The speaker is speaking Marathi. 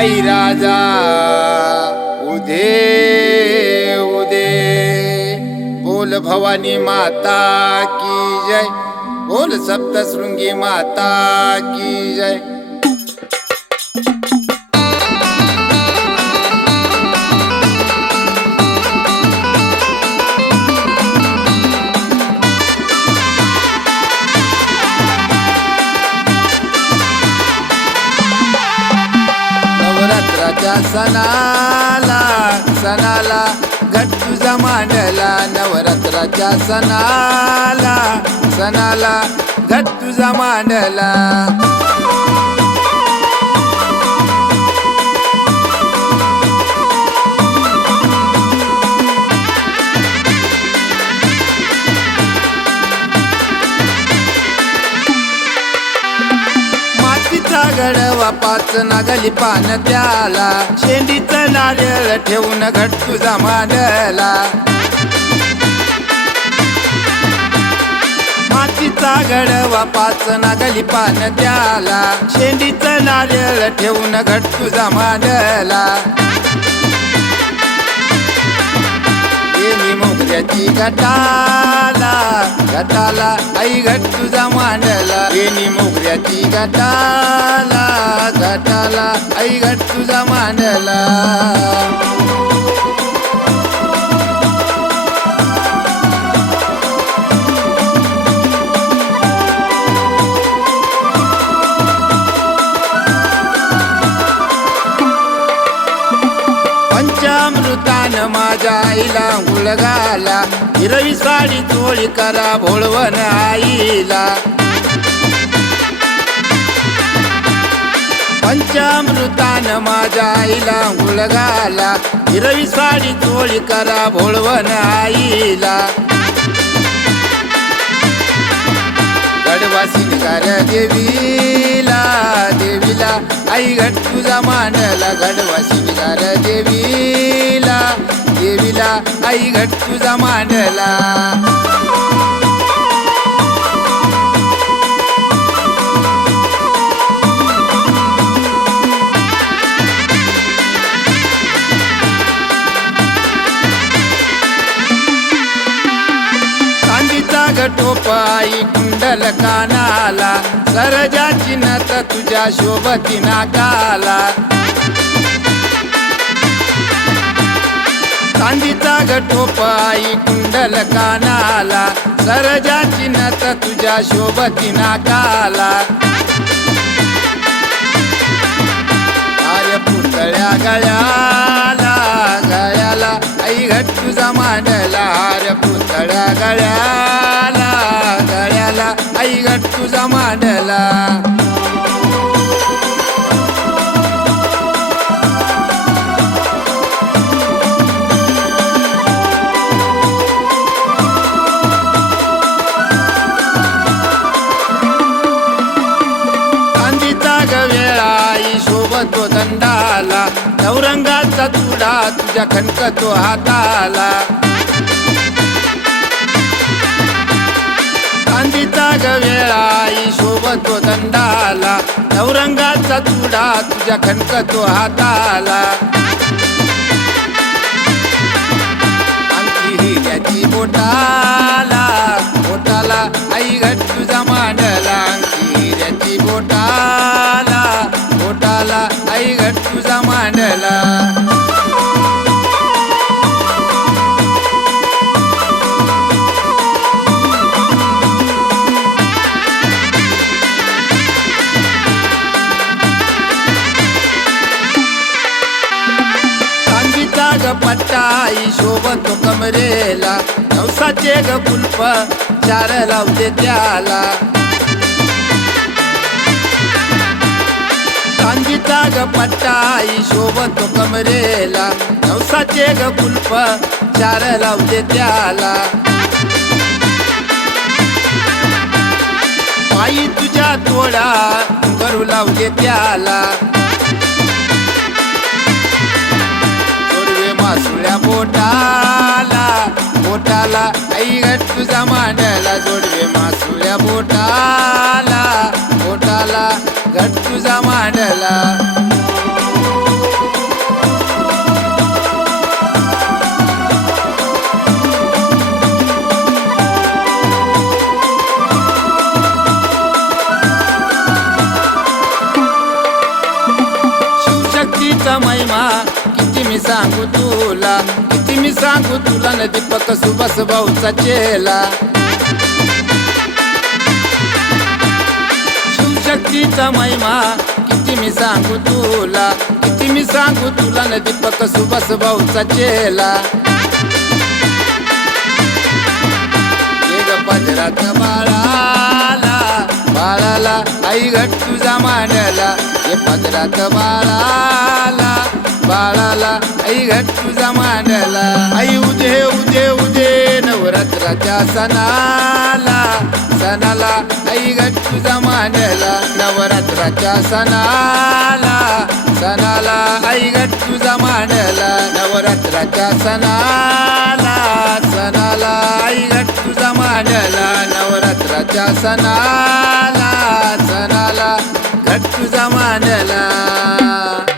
आई राजा उदे उदे. बोल भवानी माता की जय. बोल सप्तशृंगी माता की जय. नवरात्राच्या सणाला सणाला घट तुझा मांडला नवरात्राच्या सणाला सणाला घट तुझा मांडला मातीचा गडवा पाच नागली पान त्याला. शेंडीचं नारळ ठेवून घट तुझा मांडला मातीचा गडवा पाच नागली पान त्याला. शेंडीचं नारळ ठेवून घट तुझा मांडला मोगऱ्याची गटा. गटाला गटाला आई घट तुझा मांडला. येणी मोगऱ्याची गटाला गटाला आई घट तुझा मांडला. पंचामृतान माझ्या आईला गुळगाला हिरवी साडी चोळी करा भोळवण आईला. पंचामृतान माझ्या आईला गुळगाला हिरवी साडी चोळी करा भोळवण आईला. गडवासी निकार देवीला देवीला. आई घट तुझा मानला गडवासी निकार देवीला. आई घट तुझा मांडला. चांदीचा कुंडल कानाला. सरजाची नत तुझ्या शोभती नाकाला चांदीचा गटोपाई कुंडल कानाला सरजाची नत तुझ्या शोभती नाकाला. अरे पुतळ्या गळ्याला गळ्याला आई घट तुझा मांडला. अरे पुतळ्या गळ्याला गळ्याला आई घट तुझा मांडला. शोभतो नवरंगाचा तुडा तुझ्या खणकतो हाताला. चांदीचा गवेळा आई शोभतो दंडाला. नवरंगाचा तुडा तुझ्या खणकतो हाताला. आणखी हिऱ्याची बोटाला. बोटाला आई घट आई घट तुझा मांडला. पट्टा आई शोभतो कमरेला. नवसाचे ग कुल्प चार लावते त्याला. चांदीचा ग पट्टा आई शोभतो कमरेला. नवसाचे ग कुल्प चार लावते त्याला. आई तुझ्या तोडा करू लावते त्याला. मासुळ्या बोटाला. बोटाला आई घट तुझा मांडला. जोडवे मासुळ्या बोटा घट तुझा मांडला. शिवशक्तीचा महिमा किती मी सांगू तुला. किती मी सांगू तुला न दीपक सुभाष भाऊचा चेला. शिवशक्तीचा महिमा. किती मी सांगू तुला किती मी सांगू तुला न दीपक सुबस भाऊचा चेला. ये ग पदरात बाळाला बाळाला आई घट तुझा मांडला ये पदरात बाळाला बाळाला आई घट तुझा मांडला आई उदे उदे उदे नवरात्राच्या सणाला सणाला आई गट्टू तुझा मांडला नवरात्राच्या सणाला. सणाला आई गट्टू तुझा मांडला नवरात्राच्या सणाला. सणाला आई गट्टू तुझा मांडला नवरात्राच्या सणाला. सणाला गट्टू जमानला मांडला